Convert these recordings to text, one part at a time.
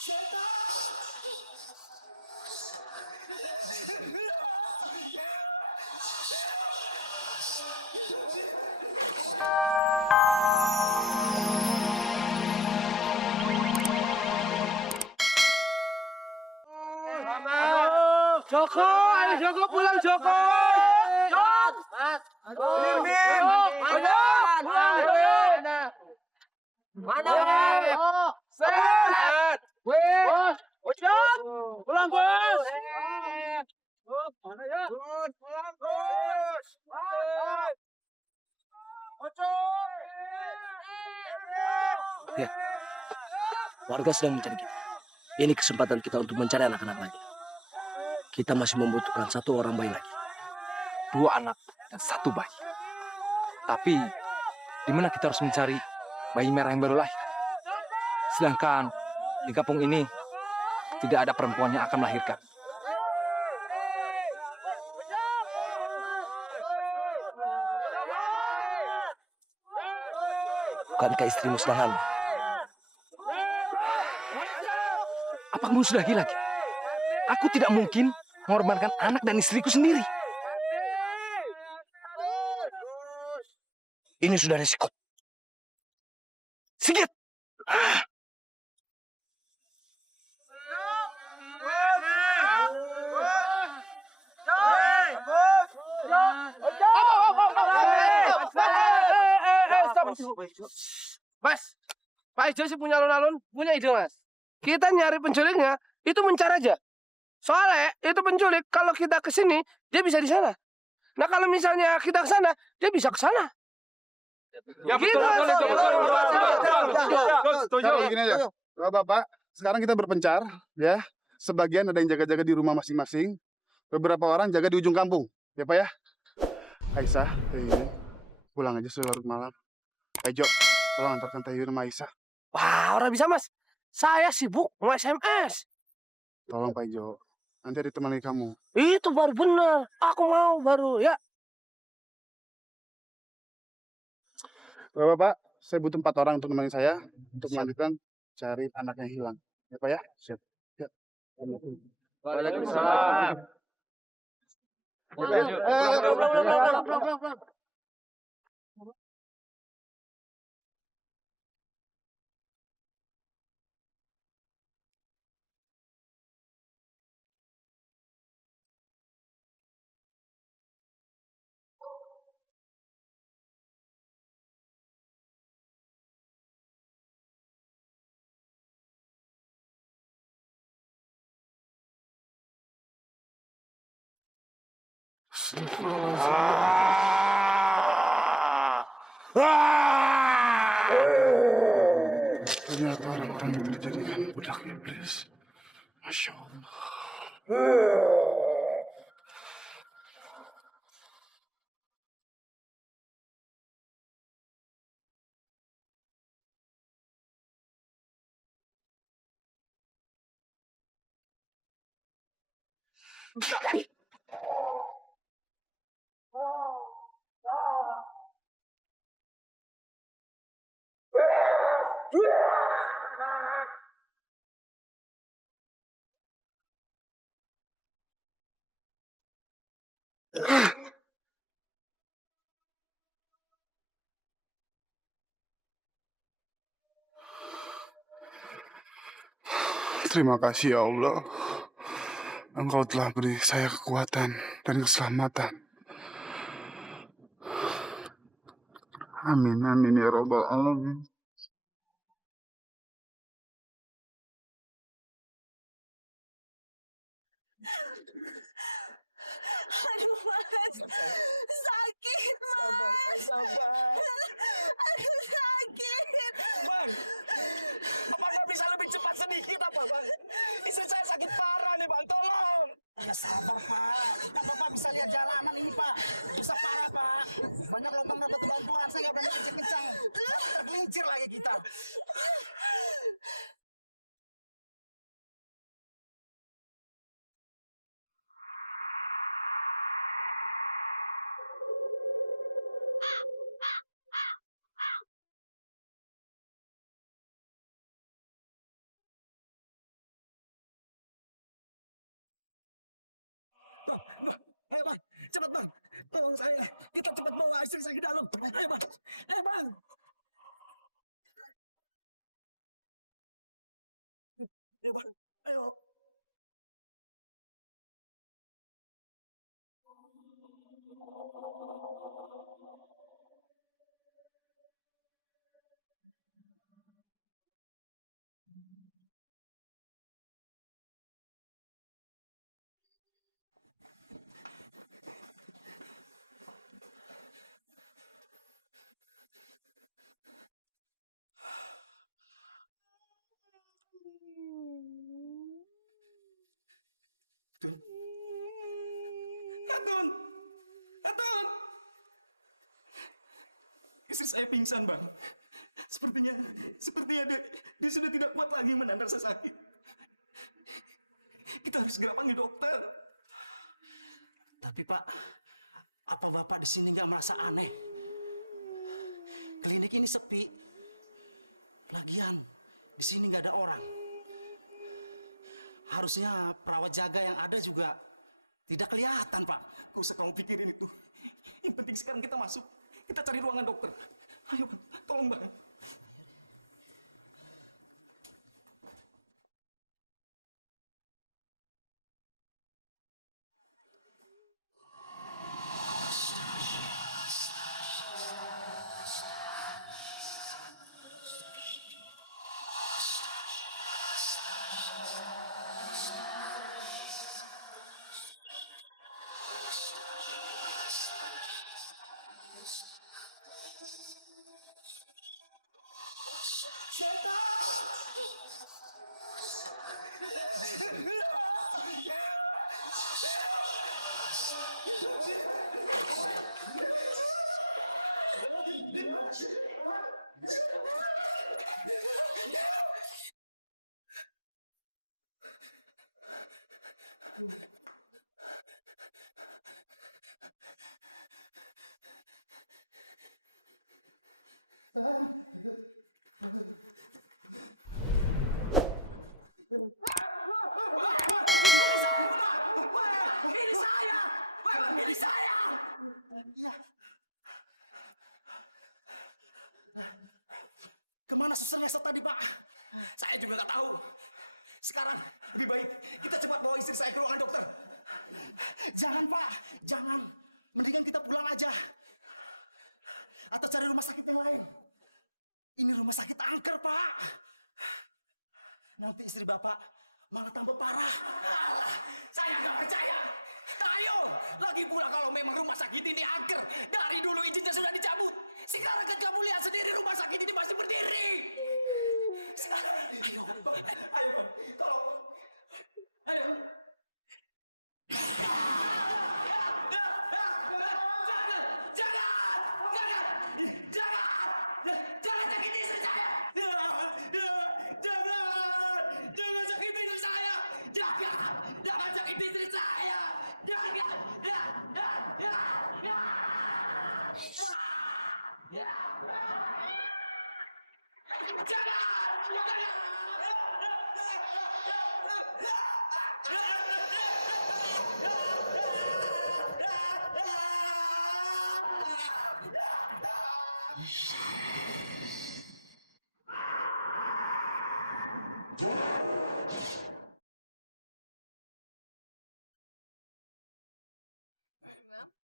Joko, ayo Joko pulang Joko. Jok. Mas. Aduh. Mana? Sehat. Bos. Bos. Pulang bos. Mana ya? Pulang bos. Ya, warga sedang mencari kita. Ini kesempatan kita untuk mencari anak-anak lagi. Kita masih membutuhkan satu orang bayi lagi. 2 anak dan 1 bayi. Tapi di mana kita harus mencari bayi merah yang baru lahir? Sedangkan di kampung ini tidak ada perempuan yang akan melahirkan. Bukankah istrimu sedang hamil? Apa kamu sudah gila? Ki? Aku tidak mungkin mengorbankan anak dan istriku sendiri. Ini sudah risiko. Sigit! Mas, Pak Ijo sih punya alun-alun, punya ide mas. Kita nyari penculiknya, itu mencar aja. Soalnya itu penculik, kalau kita ke sini, dia bisa di sana. Nah kalau misalnya kita ke sana, dia bisa ke sana. Ya betul, Setuju. Gini aja, Bapak, sekarang kita berpencar, ya. Sebagian ada yang jaga-jaga di rumah masing-masing. Beberapa orang jaga di ujung kampung, ya Pak ya. Aisyah, pulang aja selarut malam. Ayo, tolong antarkan Teh Yuni sama Aisyah. Wah, orang bisa mas. Saya sibuk mau SMS. Tolong Pak Ijo, nanti ada teman lagi kamu. Itu baru bener. Aku mau baru ya. Bapak, saya butuh 4 orang untuk menemani saya untuk melanjutkan cari anak yang hilang. Ya Pak ya? Siap. Ya. Waalaikumsalam. Ternyata orang-orang yang dijadikan budak iblis. Masya Allah. Terima kasih ya Allah. Engkau telah beri saya kekuatan dan keselamatan. Amin, amin ya Rabbal Alamin. Aduh mas, sakit mas. Sabar. Aduh sakit. Bang, apa nggak bisa lebih cepat sedikit apa bang? Istri saya sakit parah nih bang, tolong. Ya sabar Pak, kan Bapak bisa lihat jalanan ini Pak. Bisa parah Pak. Banyak lubang dapat bantuan, saya nggak berani kencang-kencang. Nanti tergelincir lagi kita. Bang, ayo bang, cepat bang, tolong saya, kita cepat bawa istri saya ke dalam, ayo bang, ayo bang, ayo. Atun! Atun! Istri saya pingsan, Bang. Sepertinya dia sudah tidak kuat lagi menahan rasa sakit. Kita harus segera panggil dokter. Tapi Pak, apa Bapak di sini nggak merasa aneh? Klinik ini sepi. Lagian, di sini nggak ada orang. Harusnya perawat jaga yang ada juga tidak kelihatan, Pak. Gak usah kamu pikirin itu. Yang penting sekarang kita masuk. Kita cari ruangan dokter. Ayo, Bang. Tolong, Bang. Ini saya! Iya. Kemana susternya tadi, Pak? Saya juga nggak tahu. Sekarang lebih baik kita cepat bawa istri saya ke ruangan dokter. Jangan, Pak. Jangan. Mendingan kita pulang aja. Atau cari rumah sakit yang lain. Ini rumah sakit angker, Pak. Nanti istri Bapak malah tambah parah. Alah, saya nggak percaya. Ayo, lagi pula kalau memang rumah sakit ini angker, dari dulu izinnya sudah dicabut. Sekarang kan kamu lihat sendiri rumah sakit ini masih berdiri. Sekarang, ayo, Bang. Ayo, Bang. Tolong. Ayo. Jangan sakiti istri saya. Jangan sakiti istri saya. Jangan sakiti istri saya.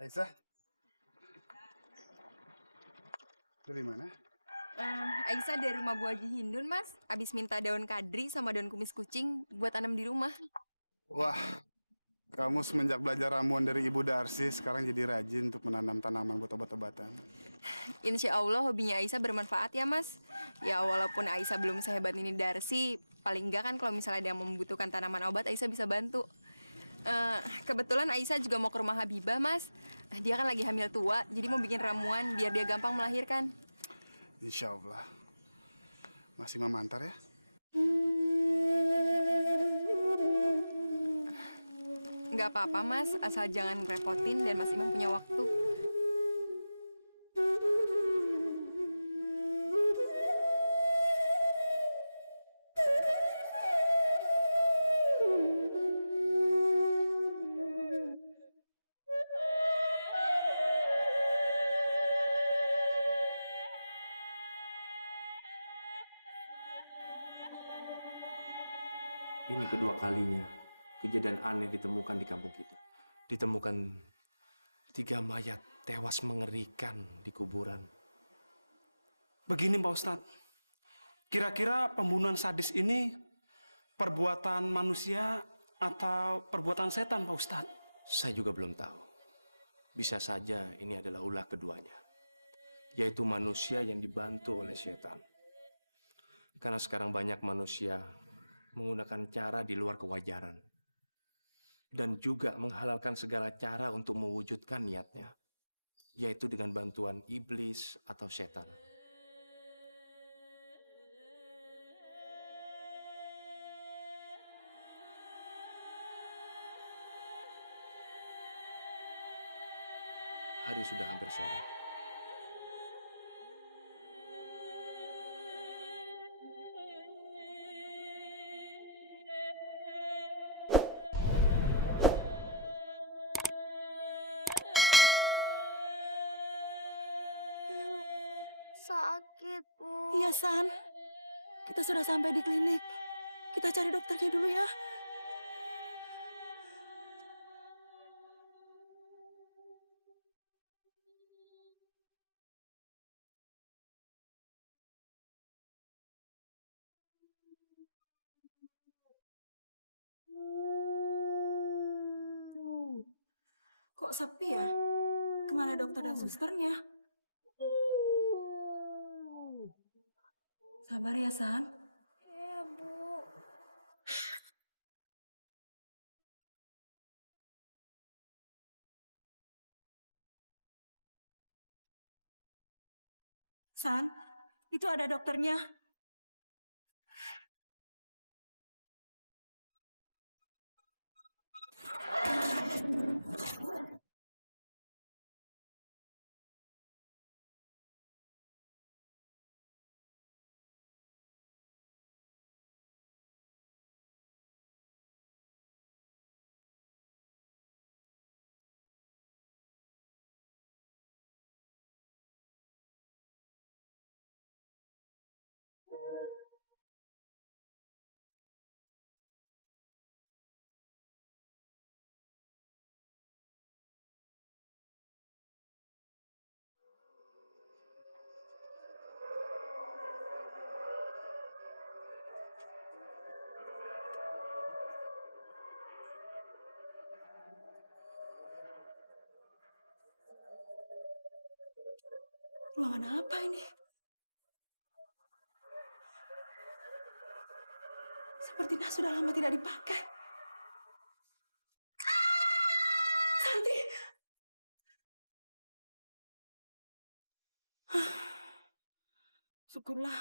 Aisyah. Dari mana? Aisyah dari rumah Bu Haji Hindun, Mas. Abis minta daun kadri sama daun kumis kucing buat tanam di rumah. Wah, kamu semenjak belajar ramuan dari Ibu Darsi, sekarang jadi rajin untuk menanam tanaman buat obat-obatan. Insya Allah hobinya Aisyah bermanfaat ya, Mas. Ya walaupun Aisyah belum sehebat ini Darsi, paling enggak kan kalau misalnya ada yang membutuhkan tanaman obat, Aisyah bisa bantu. Kebetulan Aisyah juga mau ke rumah Habibah, Mas. Dia kan lagi hamil tua, jadi mau bikin ramuan biar dia gampang melahirkan. Insya Allah. Masih mama antar ya? Nggak apa-apa, Mas. Asal jangan repotin dan Mas Imam punya waktu. Ini kedua kalinya kejadian aneh ditemukan di kampung kita. Ditemukan 3 mayat tewas mengerikan di kuburan. Begini Pak Ustadz, kira-kira pembunuhan sadis ini perbuatan manusia atau perbuatan setan Pak Ustadz? Saya juga belum tahu. Bisa saja ini adalah ulah keduanya, yaitu manusia yang dibantu oleh setan. Karena sekarang banyak manusia menggunakan cara di luar kewajaran dan juga menghalalkan segala cara untuk mewujudkan niatnya, yaitu dengan bantuan iblis atau setan. Hari sudah hampir sore. Sakit, Bu. Iya, San. Kita sudah sampai di klinik. Kita cari dokternya dulu ya. Kok sepi ya? Kemana dokter dan susternya? Sabar ya, San. Iya, Bu. San, itu ada dokternya. Ruangan apa ini? Sepertinya sudah lama tidak dipakai. Santi! Syukurlah.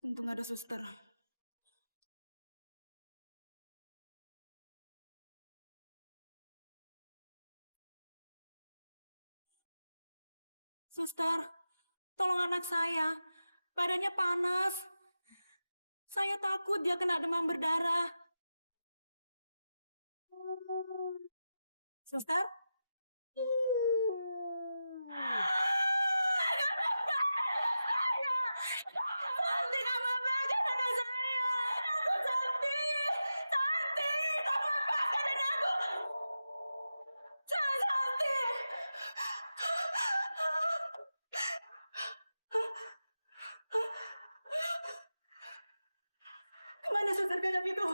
Untung ada suster. Suster, tolong anak saya. Badannya panas. Saya takut dia kena demam berdarah. Suster? Santi, kamu lepaskan anak saya. Aku Santi. Santi, kamu lepaskan anakku. Santi. Kemana suster gadap itu?